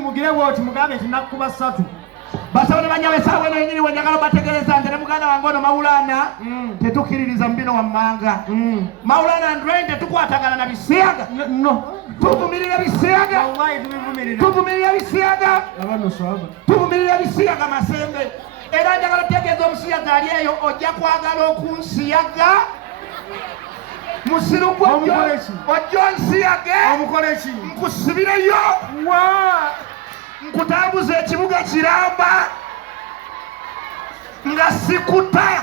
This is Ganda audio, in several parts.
mugire woti mugambe tinakuba 3 basabone banyawe sawe na nyinyi wenyagala bategereza ndene muganda wangono Maulana tetukiririza mbino wa manga Maulana andrende tukwatagana na bisiaga no tuvumirira bisiaga wallahi tuvumirira bisiaga abano swaba tuvumirira bisiaga masembe era njagala tegeeza omusiyaga ali eyo ojja kwagala okunsiyaga musiruko ojonsiage omukolechi nkusibireyo nkutambuza ekibuga kiramba nga sikuta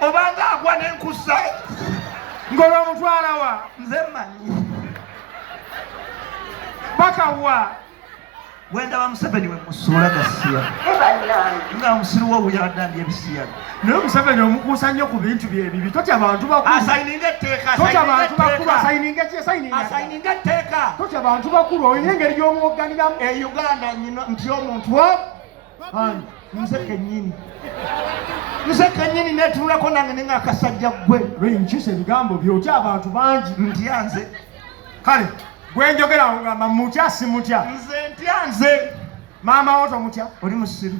obanga agwa nenkusa ngolo omutwala wa nze manyi bakawa wenda wa Museveni we musula gasiya nga musiru wo yadambye ebisiyaga naye Museveni omukuusa nnyo ku bintu byebibi totya abantu bakulu asayininga etteeka totya abantu bakulu asayininga etteeka totya abantu bakulu olina engeri gy'omuwogganiramu Uganda nti omuntu wo nze kennyini netunulako nange nenga akasajja gwe lwenkisa ebigambo byotya abantu bangi ntya nze kale gwenjogera ngamba mutya simutya nze ntya nze maama wo tomutya oli musiru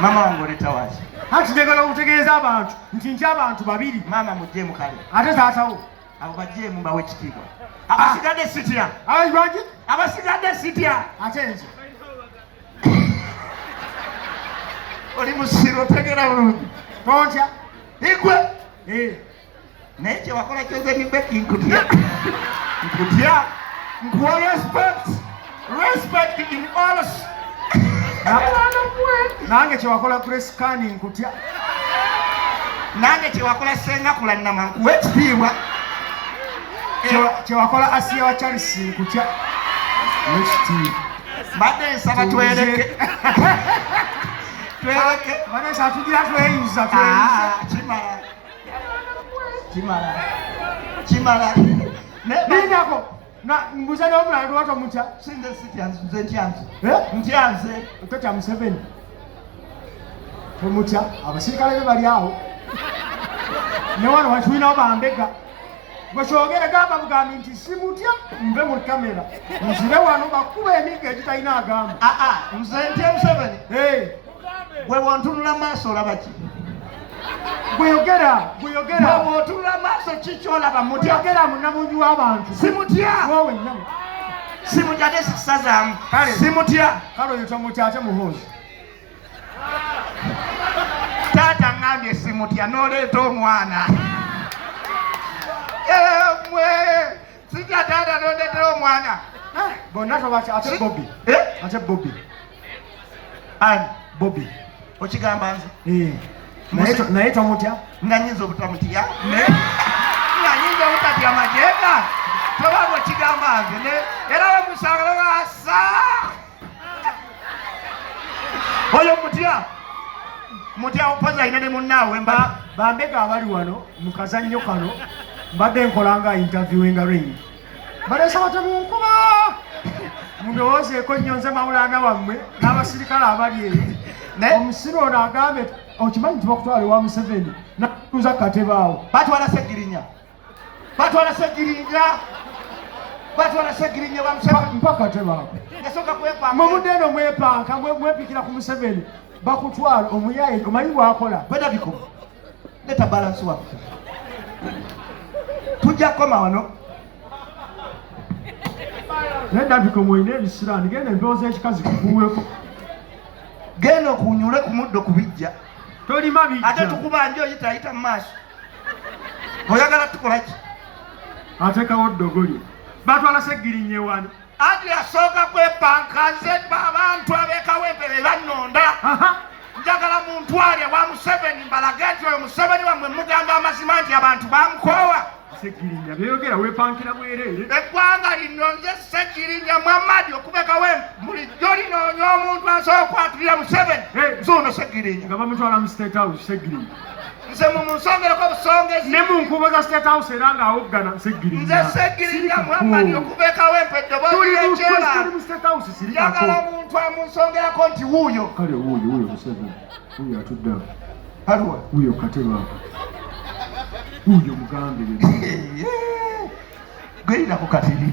mama wange oletawaaki ati njagala okutegeeza abantu nti ntya abantu babiri maama mugjeemu kale ate taatawo abo bajjeemu bawe ekitiibwa abasigadde sitya abaibagi abasigadde sitya ate nze oli musiru otegera bulungi tontya igwe naye kyewakola kyoze mibeki nkutya nkuwa respect in all nange kyewakola kuresikani nkutya nange kyewakola senga kulannama nkuwa ekitiibwa kyewakola asiya wa Charles nkutya ekitiibwa mbadde nsaba twereke vanessa tugira tweyuza kimala ninako mbuza n'omulala lwata mutya sinde nze ntyanze totya Museveni tomutya abasirikale be bali awo ne wano wakiwinawo bambega bwekyogere gamba bugambi nti simutya nve mu kamera nzire wano bakuba emiga egitalina agamba nze ntya Museveni gwe bwontunula maaso olaba ki gweyogera bwontunula maaso kikyolaba mutyogera munamungi w'abantu simutya wowe nnamu simutya ate sikisazaamu simutya kale oyo tomutya ate Muhoozi taata ngambye simutya n'oleeta omwana mwe sitya taata n'oleetera omwana bonna tobatya ate Bobi ani Bobi okigamba nze naye tomutya nga nyinza obutamutya nga nyinza obutatya majeega tobanga okigamba nze era bamusanga baasa oyo mutya opoza alina ne munnaawe bambega abali wano mu kazannyo kano mbadde nkolanga interview nga ring balesa batemunkuba mundowoozeeko nnyo nze Maulana wammwe n'abasirikale abali eyo omusiru ono agambe okimanyi nti bakutwala ewa Museveni natuuza katebe awo batwala segirinya wa Museveni mpa katebe ako yasooka kwepanga mubudde eno mwepanka mwepikira ku Museveni bakutwala omuyaye omanyi bwakola kwedabiko leta balansi waffe tujja kukoma wano nedabiko mwine ebisiraani genda emboozi ekikazi kukuweko genda okunyule ku muddo kubijja tolima bijja ate tukubanja oyitayita mu maaso oyagala tukolaki atekawo ddogolyo batwala segirinnye wano ati yasooka kwepanka nze abantu ab'ekawempe be bannonda njagala muntwalye wa Museveni mbalage nti oyo Museveni wamwe mugamba amazima nti abantu bamukoowa segirinya byogera weepankira bwereere eggwanga lino nze segirinya Muhammadi okubeka wempe bulijjo linoonya omuntu asobola okwatirira Museveni zuuno segirinya nga bamutwala mu State House segirinya nze munsongereko busongezi ne mu nkubo za State House era ng'awoggana segirinya nze segirinya Muhammadi okubeka wempe eddoboozi ly'ekyera njagala omuntu amunsongerako nti wuuyo kale wuuyo Museveni wuuyo atuddawo aliwa wuuyo katebe ako wuuyo mugambe gweyina ku katiri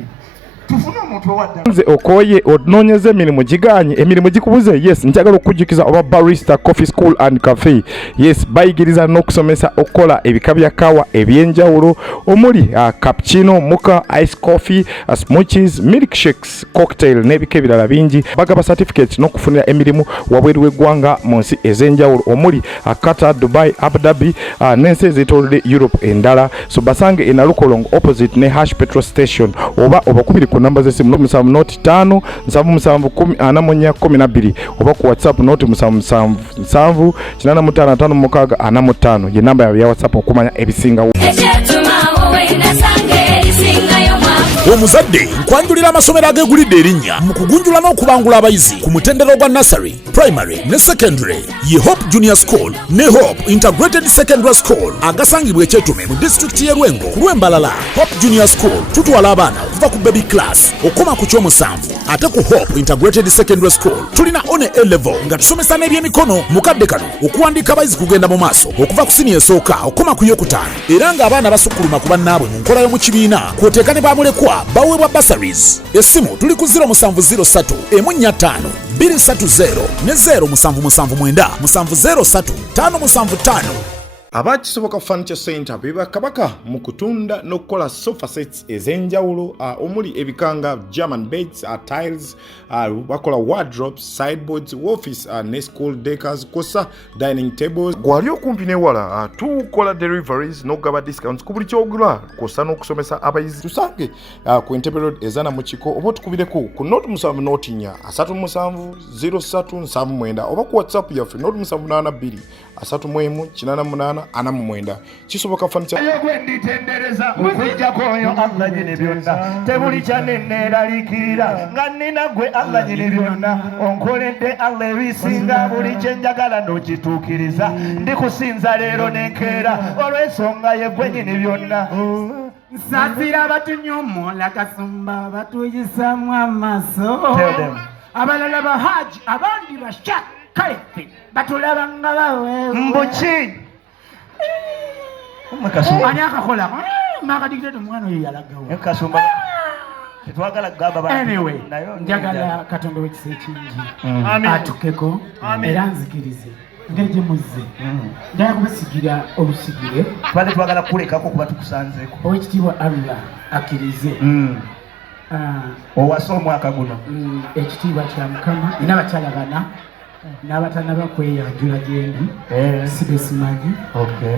tufune omuntu owadda nze okoye onoonyeza emirimu giganye emirimu gikubuze yes njagala okujjukiza oba barista coffee school and cafe yes bayigiriza n'okusomesa okukola ebika bya kawa ebyenjawulo omuli cappuccino muka ice coffee smoothies milkshakes cocktail n'ebika ebirala bingi bagaba certificate n'okufunira emirimu wabweru w'eggwanga mu nsi ez'enjawulo omuli Qatar, Dubai, Abu Dhabi n'ensi ez'etoolodde Europe endala so basange e Nalukolong opposite ne Hash petrol station oba obakubiri ku namba z'essimu 75 771 oba ku WhatsApp 0777 855 ye namba ya WhatsApp okumanya ebisingawo. Omuzadde nkwanjulira amasomero agegulidde erinnya mu kugunjula n'okubangula abayizi ku mutendera ogwa nursery, primary ne secondary ye Hope Junior School ne Hope Integrated Secondary School agasangibwa Ekyetume mu district y'e Lwengo ku Lwembalala. Hope Junior School tutwala abaana okuva ku baby class okoma ku kyomusanvu ate ku Hope Integrated Secondary School tulina one A level nga tusomesa n'ebyemikono mukadde kano okuwandiika abayizi kugenda mu maaso okuva ku senior esooka okoma ku yokutaano era ng'abaana basukkuluma ku bannaabwe mu nkola y'omu kibiina kwoteeka ne bamulekwa baweebwa bursaries. Essimu tuli ku 0703 145 230 ne 0779 703 575. Abakisoboka Furniture Center beba kabaka mu kutunda n'okukola sofa sets ez'enjawulo omuli ebikanga German beds, tiles, bakola wardrobes, sideboards, office ne school decors kosa dining tables. Gwali okumpi newala tukola deliveries n'ogaba discounts ku buli kyogula kosa n'okusomesa abayizi. Tusange ku Entebbe Road ezana mu kiko oba tukubireko ku note 7 note 4 37 0379 oba ku WhatsApp yaffe note 782 318 89 kisoboka Furniture ayogwenditendereza okujja koyo Allah nyine byonna tebuli kyaneneralikira nga nina gwe Allah nyine byonna onkoledde Allah ebisinga buli kyenjagala n'okituukiriza ndikusinza leero nenkeera olw'ensonga ye gwe nyine byonna nsasira batunyomola kasumba batuyisamu amaaso abalala bahaji abandi basha kale batulaba nga bawe mbuki ani akakola makadikirete omwana oyo yalagawo kasumba tetwagala kugamba bantu anyway njagala katonda w'ekisa ekingi atukeko era nzikirize ngeri gye muzze njagala kubasigira olusigire twali twagala kulekako kuba tukusanzeeko owekitiibwa Allah akkirize owasa omwaka guno ekitiibwa kya Mukama nina abakyala bana n'abatanaba kweyanjula gyendi sibesimanyi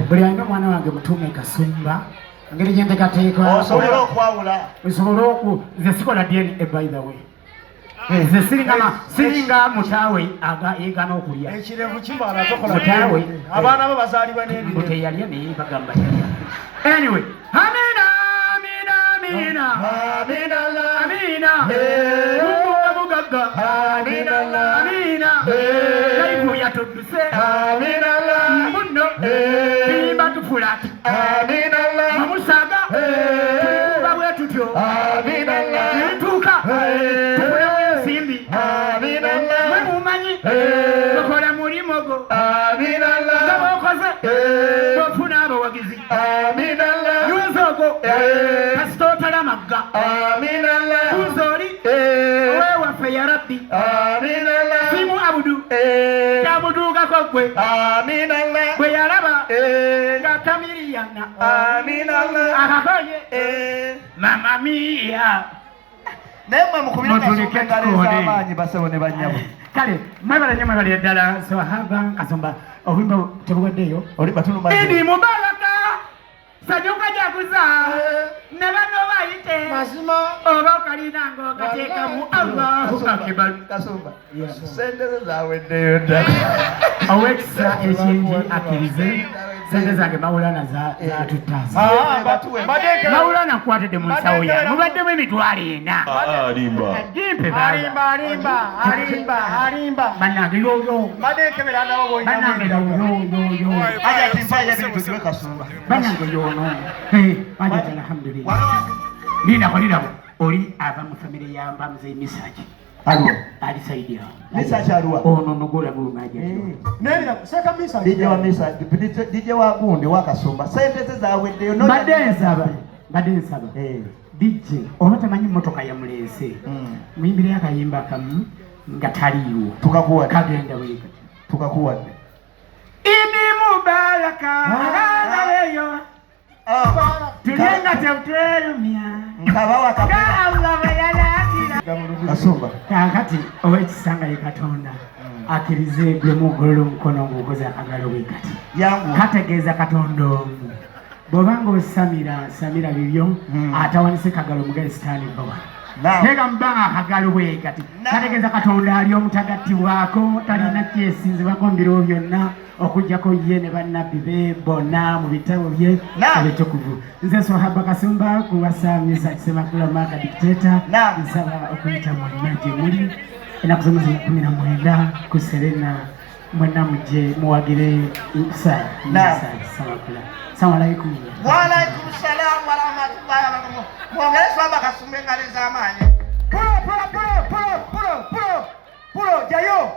buli alina omwana wange mutuume kasumba ngeri gyentekateeka osobola okwawula nsobola nze sikola DNA by the way nze siringa mutaawe yeegana okulya ekirevu kimala tokola mutaawe abaana bo bazaalibwa n'ebintu teyalya naye bagamba yalya anyway amina amina amina amina amina mugaga amina amina kaifu ya Tuggusa amina muno bimba tufulati amina mamusaga babwe tutyo amina ntuka tuwewe simbi amina mumanyi bakola mulimogo amina ngabokoze bafuna abawagizi amina yuzogo kasitotala magga amina uzori wewe ya Rabbi amina simu abudu abudu gakogwe amina gwe yaraba ngakamiliyana amina akakoye mama mia nemwe mukubira kasumba Amaanyi basebone banyabo kale mwebala nyama bali ddala sahaba kasumba obimba tebugaddeyo oli batuluma idi mubaraka Sajuka jaguza nebano bayite mazima orokalina ngo kateeka mu Allahu akbar kasumba sendeze zawe ndeyo ndaka awekisa ekingi akkirize sente zange Maulana za tutaza Maulana nkwatidde mu nsawo ya mubaddemu emitwalo 4 alimba dimpe alimba bannange yoyo madekebera nabo boyina bannange yoyo aja timpaye bintu kiwe kasumba bannange yono aja alhamdulillah nina oli ava mu famire yamba mzee Misaji alwa alisaidia Misaji alwa ono nogola bulungaje nenda seka Misaji DJ wa Misaji DJ wa gundi wa kasumba sente zawe ndeyo no badenza DJ oba tamanyi mmotoka ya mulese muyimbire akayimba kamu nga taliiwo tukakuwa kagenda weka tukakuwadde ini mubaraka agaleyo tulenga teuterumya nkabawa nga Allah bayalakira kasumba kakati owekisanga ye Katonda akirize gwe mugololo mukono ng'okoze akagalo wekati yangu kategeeza Katonda omu bw'obanga osamira bibyo atawanise kagalo mugere sitaani bawa tega mbanga akagalo wekati kategeeza Katonda ali omutagattibwako talina kyesinzibwako mu biro byonna okujjako ye ne bannabbi be bonna mu bitabo bye ebitukuvu nze Swahaba Kasumba kubasaamisa Kisemakula dictator nsaba okuyita mwonna gye muli enaku zomwe zina 19 ku Serena mwenna mujje muwagire Kisemakula. Assalamu alaikum. Wa alaikum salam wa rahmatullahi wa barakatuh. Mwongere Swahaba Kasumba engalo ez'amaanyi. Pulo jayo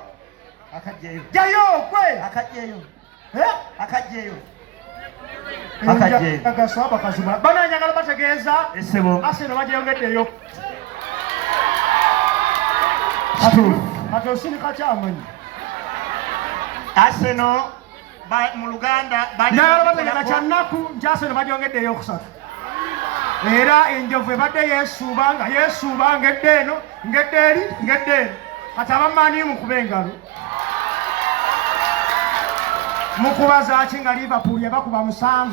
Akajeyo. jayo kwe Akajeyo. Akajeyo. Swahaba Kasumba bana njagala bategeeza Esebo. Arsenal bagyeyongeddeyo ate osinika kyamanyi Arsenal mu Luganda njagala bategeeza kyannaku nti Arsenal bagyongeddeyo okusatu era enjovu ebadde yeesuuba ngedde eno ngedde eri ngedde eno kati abamaani mukuba engalo mukubaza ki nga Liverpool yabakuba 7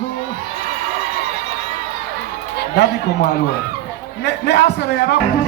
Dabiko mwalwa ne Arsenal yabakuba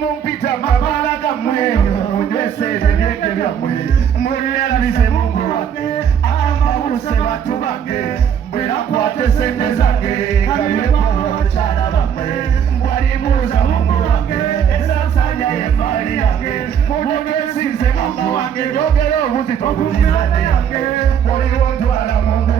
mumpita mabala gamwe ondesere byenge byamwe muliralize Mungu wange amabuse batu bange mbwera kwate sente zange kalireko abakyala bamwe mbwalimuuza Mungu wange esasanya yembali yange mutegesinze Mungu wange yogera obuzito buzizane yange oliwo ntwala Mungu